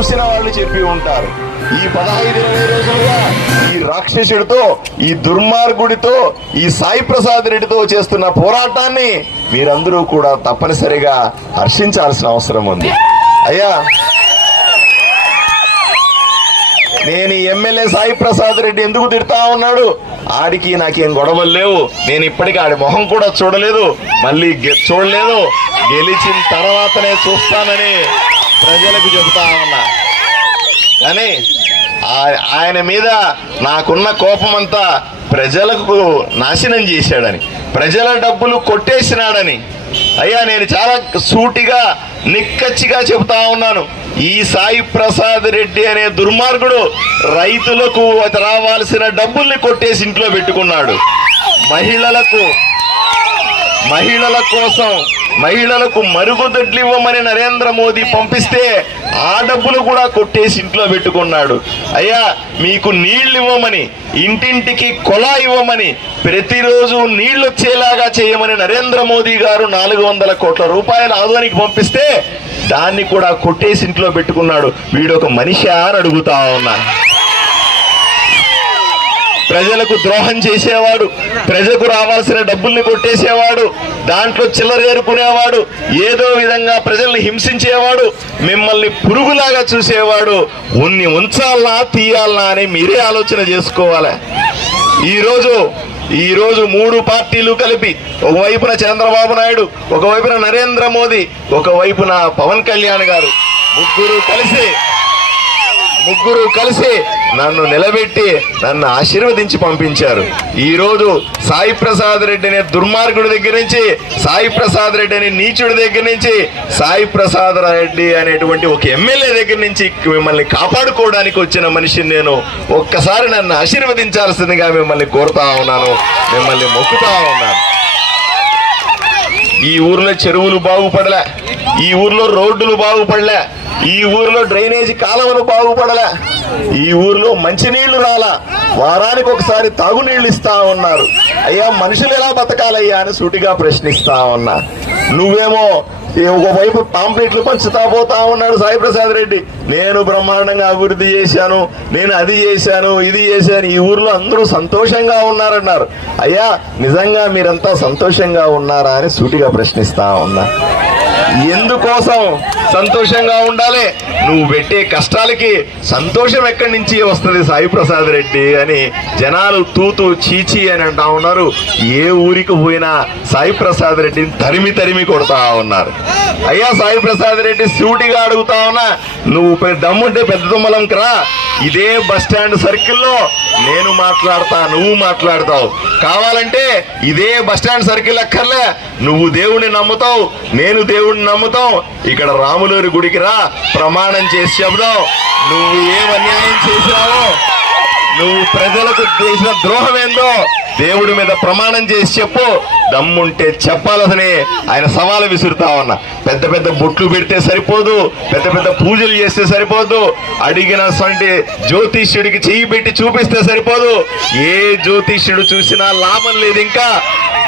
చూసిన వాళ్ళు చెప్పి ఉంటారు. ఈ పదహైదు ఇరవై రోజులుగా ఈ రాక్షసుడితో ఈ దుర్మార్గుడితో ఈ సాయి ప్రసాద్ రెడ్డితో చేస్తున్న పోరాటాన్ని మీరందరూ కూడా తప్పనిసరిగా హర్షించాల్సిన అవసరం ఉంది. అయ్యా! నేను ఎమ్మెల్యే సాయి ప్రసాద్ రెడ్డి ఎందుకు తిడతా ఉన్నాడు? ఆడికి నాకేం గొడవలు లేవు. నేను ఇప్పటికీ ఆడి మొహం కూడా చూడలేదు. మళ్ళీ గె- చూడలేదు. గెలిచిన తర్వాతనే చూస్తానని ప్రజలకు చెబుతా ఉన్నా. కానీ ఆ- ఆయన మీద నాకున్న కోపం అంతా ప్రజలకు నాశనం చేశాడని ప్రజల డబ్బులు కొట్టేసినాడని. అయ్యా నేను చాలా సూటిగా నిక్కచ్చిగా చెబుతా ఉన్నాను. ఈ సాయి ప్రసాద్ రెడ్డి అనే దుర్మార్గుడు రైతులకు రావాల్సిన డబ్బుల్ని కొట్టేసి ఇంట్లో పెట్టుకున్నాడు. మహిళలకు మహిళల కోసం మహిళలకు మరుగుదొడ్లు ఇవ్వమని నరేంద్ర మోదీ పంపిస్తే ఆ డబ్బులు కూడా కొట్టేసి ఇంట్లో పెట్టుకున్నాడు. అయ్యా మీకు నీళ్ళు ఇవ్వమని ఇంటింటికి కొలా ఇవ్వమని ప్రతిరోజు నీళ్ళు వచ్చేలాగా చేయమని నరేంద్ర మోదీ గారు నాలుగు వందల కోట్ల రూపాయల ఆదానికి పంపిస్తే దాన్ని కూడా కొట్టేసి ఇంట్లో పెట్టుకున్నాడు. వీడొక మనిషి అని అడుగుతా ఉన్నాను ప్రజలకు ద్రోహం చేసేవాడు ప్రజకు రావాల్సిన డబ్బుల్ని కొట్టేసేవాడు దాంట్లో చిల్లరేరుకునేవాడు ఏదో విధంగా ప్రజల్ని హింసించేవాడు మిమ్మల్ని పురుగులాగా చూసేవాడు. ఉన్ని ఉంచాలనా తీయాలనా అని మీరే ఆలోచన చేసుకోవాలి. ఈరోజు ఈరోజు మూడు పార్టీలు కలిపి ఒకవైపున చంద్రబాబు నాయుడు ఒకవైపున నరేంద్ర మోదీ ఒకవైపున పవన్ కళ్యాణ్ గారు ముగ్గురు కలిసి ముగ్గురు కలిసి నన్ను నిలబెట్టి నన్ను ఆశీర్వదించి పంపించారు. ఈరోజు సాయి ప్రసాద్ రెడ్డి అనే దుర్మార్గుడి దగ్గర నుంచి సాయి ప్రసాద్ రెడ్డి అనే నీచుడి దగ్గర నుంచి సాయి ప్రసాద్ రెడ్డి అనేటువంటి ఒక ఎమ్మెల్యే దగ్గర నుంచి మిమ్మల్ని కాపాడుకోవడానికి వచ్చిన మనిషిని నేను ఒక్కసారి నన్ను ఆశీర్వదించాల్సిందిగా మిమ్మల్ని కోరుతా ఉన్నాను మిమ్మల్ని మొక్కుతా ఉన్నాను. ఈ ఊర్లో చెరువులు బాగుపడలే ఈ ఊర్లో రోడ్డులు బాగుపడలే ఈ ఊర్లో డ్రైనేజీ కాలువలు బాగుపడలే ఈ ఊర్లో మంచినీళ్ళు రాలా. వారానికి ఒకసారి తాగునీళ్ళు ఇస్తా ఉన్నారు. అయ్యా మనుషులు ఎలా బతకాలయ్యా అని సూటిగా ప్రశ్నిస్తా ఉన్నా. నువ్వేమో ఒకవైపు పాంప్లెట్లు పంచుతా పోతా ఉన్నాడు సాయి ప్రసాద్ రెడ్డి. నేను బ్రహ్మాండంగా అభివృద్ధి చేశాను నేను అది చేశాను ఇది చేశాను. ఈ ఊర్లో అందరూ సంతోషంగా ఉన్నారన్నారు. అయ్యా నిజంగా మీరంతా సంతోషంగా ఉన్నారా అని సూటిగా ప్రశ్నిస్తా ఉన్నా. ఎందుకోసం సంతోషంగా ఉండాలి? నువ్వు పెట్టే కష్టాలకి సంతోషం ఎక్కడి నుంచి వస్తుంది సాయి ప్రసాద్ రెడ్డి అని జనాలు తూతు చీచి అని అంటా ఉన్నారు. ఏ ఊరికి పోయినా సాయి ప్రసాద్ రెడ్డిని తరిమి తరిమి కొడతా ఉన్నారు. అయ్యా సాయి ప్రసాద్ రెడ్డి సూటిగా అడుగుతా ఉన్నా నువ్వు దమ్ముంటే పెద్ద తుమ్మలంకి రా ఇదే బస్ స్టాండ్ సర్కిల్లో నేను మాట్లాడతా నువ్వు మాట్లాడతావు. కావాలంటే ఇదే బస్ స్టాండ్ సర్కిల్ అక్కర్లే. నువ్వు దేవుణ్ణి నమ్ముతావు నేను దేవుణ్ణి నమ్ముతాం ఇక్కడ రాములూరి గుడికి రా ప్రమాణం చేసి చెబుదాం. నువ్వు ఏం అన్యాయం చేసినావో నువ్వు ప్రజలకు చేసిన ద్రోహం ఏందో దేవుడి మీద ప్రమాణం చేసి చెప్పు. దమ్ముంటే చెప్పాలని ఆయన సవాలు విసురుతా ఉన్నా. పెద్ద పెద్ద బొట్లు పెడితే సరిపోదు పెద్ద పెద్ద పూజలు చేస్తే సరిపోదు అడిగిన సొంటి జ్యోతిష్యుడికి చెయ్యి పెట్టి చూపిస్తే సరిపోదు. ఏ జ్యోతిష్యుడు చూసినా లాభం లేదు ఇంకా.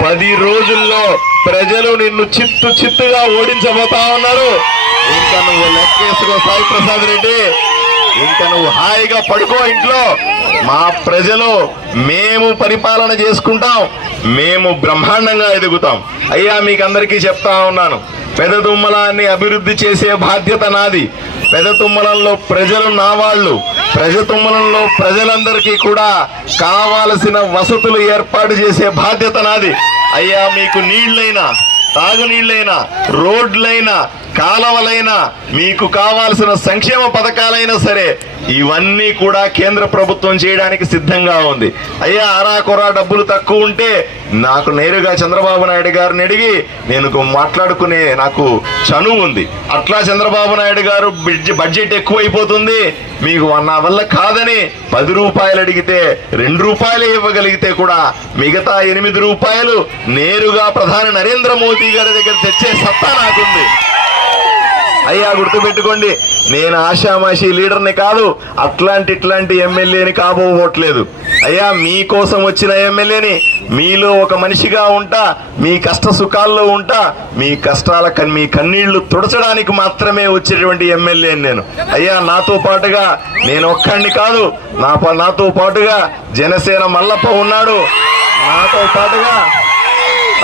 పది రోజుల్లో ప్రజలు నిన్ను చిత్తు చిత్తుగా ఓడించబోతా ఉన్నారు. ఇంకా నువ్వు లెక్కేసుకో సాయి ప్రసాద్ రెడ్డి. ఇంకా నువ్వు హాయిగా పడుకో ఇంట్లో. మా ప్రజలు మేము పరిపాలన చేసుకుంటాం. మేము బ్రహ్మాండంగా ఎదుగుతాం. అయ్యా మీకు అందరికీ చెప్తా ఉన్నాను. పెద్ద తుమ్మలాన్ని అభివృద్ధి చేసే బాధ్యత నాది. పెద్ద తుమ్మలంలో ప్రజలు నా వాళ్ళు. ప్రజ తుమ్మలంలో ప్రజలందరికీ కూడా కావాల్సిన వసతులు ఏర్పాటు చేసే బాధ్యత నాది. అయ్యా మీకు నీళ్ళైనా తాగునీళ్ళైనా రోడ్లైనా కాలవలైనా మీకు కావాల్సిన సంక్షేమ పథకాలైనా సరే ఇవన్నీ కూడా కేంద్ర ప్రభుత్వం చేయడానికి సిద్ధంగా ఉంది. అయ్యా ఆరా కొరా డబ్బులు తక్కువ ఉంటే నాకు నేరుగా చంద్రబాబు నాయుడు గారిని అడిగి నేను మాట్లాడుకునే నాకు చనువు ఉంది. అట్లా చంద్రబాబు నాయుడు గారు బడ్జెట్ ఎక్కువైపోతుంది. మీకు నా వల్ల కాదని పది రూపాయలు అడిగితే రెండు రూపాయలు ఇవ్వగలిగితే కూడా మిగతా ఎనిమిది రూపాయలు నేరుగా ప్రధాని నరేంద్ర మోదీ గారి దగ్గర తెచ్చే సత్తా నాకుంది. అయ్యా గుర్తుపెట్టుకోండి నేను ఆషామాషి లీడర్ని కాదు అట్లాంటి ఇట్లాంటి ఎమ్మెల్యేని కాబోవట్లేదు. అయ్యా మీకోసం వచ్చిన ఎమ్మెల్యేని మీలో ఒక మనిషిగా ఉంటా మీ కష్ట సుఖాల్లో ఉంటా మీ కష్టాల కన్- మీ కన్నీళ్ళు తుడచడానికి మాత్రమే వచ్చేటువంటి ఎమ్మెల్యేని నేను. అయ్యా నాతో పాటుగా నేను ఒక్కడిని కాదు నా ప- నాతో పాటుగా జనసేన మల్లప్ప ఉన్నాడు. నాతో పాటుగా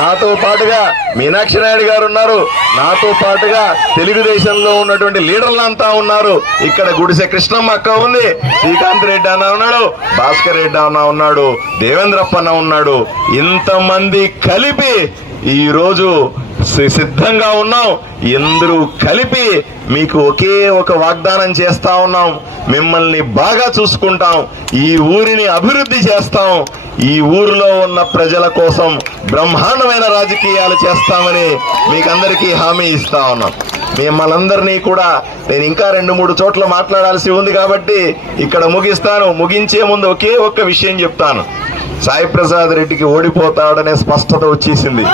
నాతో పాటుగా మీనాక్షి నాయుడు గారు ఉన్నారు. నాతో పాటుగా తెలుగుదేశంలో ఉన్నటువంటి లీడర్లంతా ఉన్నారు. ఇక్కడ గుడిసె కృష్ణమ్మ అక్క ఉంది. శ్రీకాంత్ రెడ్డి అన్న ఉన్నాడు. భాస్కర్ రెడ్డి అన్న ఉన్నాడు. దేవేంద్రప్ప అన్న ఉన్నాడు. ఇంతమంది కలిపి ఈరోజు సిద్ధంగా ఉన్నాం. ఎందరూ కలిపి మీకు ఒకే ఒక వాగ్దానం చేస్తా ఉన్నాం. మిమ్మల్ని బాగా చూసుకుంటాం. ఈ ఊరిని అభివృద్ధి చేస్తాం. ఈ ఊరిలో ఉన్న ప్రజల కోసం బ్రహ్మాండమైన రాజకీయాలు చేస్తామని మీకందరికీ హామీ ఇస్తా ఉన్నాం. మిమ్మల్ందరినీ కూడా నేను ఇంకా రెండు మూడు చోట్ల మాట్లాడాల్సి ఉంది కాబట్టి ఇక్కడ ముగిస్తాను. ముగించే ముందు ఒకే ఒక్క విషయం చెప్తాను. సాయి ప్రసాద్ రెడ్డికి ఓడిపోతాడనే స్పష్టత వచ్చేసింది.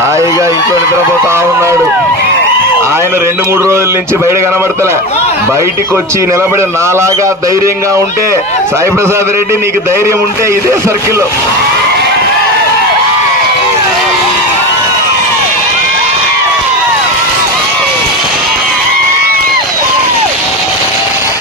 హాయిగా ఇంట్లో నిద్రపోతా ఉన్నాడు. ఆయన రెండు మూడు రోజుల నుంచి బయట కనబడతలే. బయటికి వచ్చి నిలబడి నాలాగా ధైర్యంగా ఉంటే సాయి ప్రసాద్ రెడ్డి నీకు ధైర్యం ఉంటే ఇదే సర్కిల్లో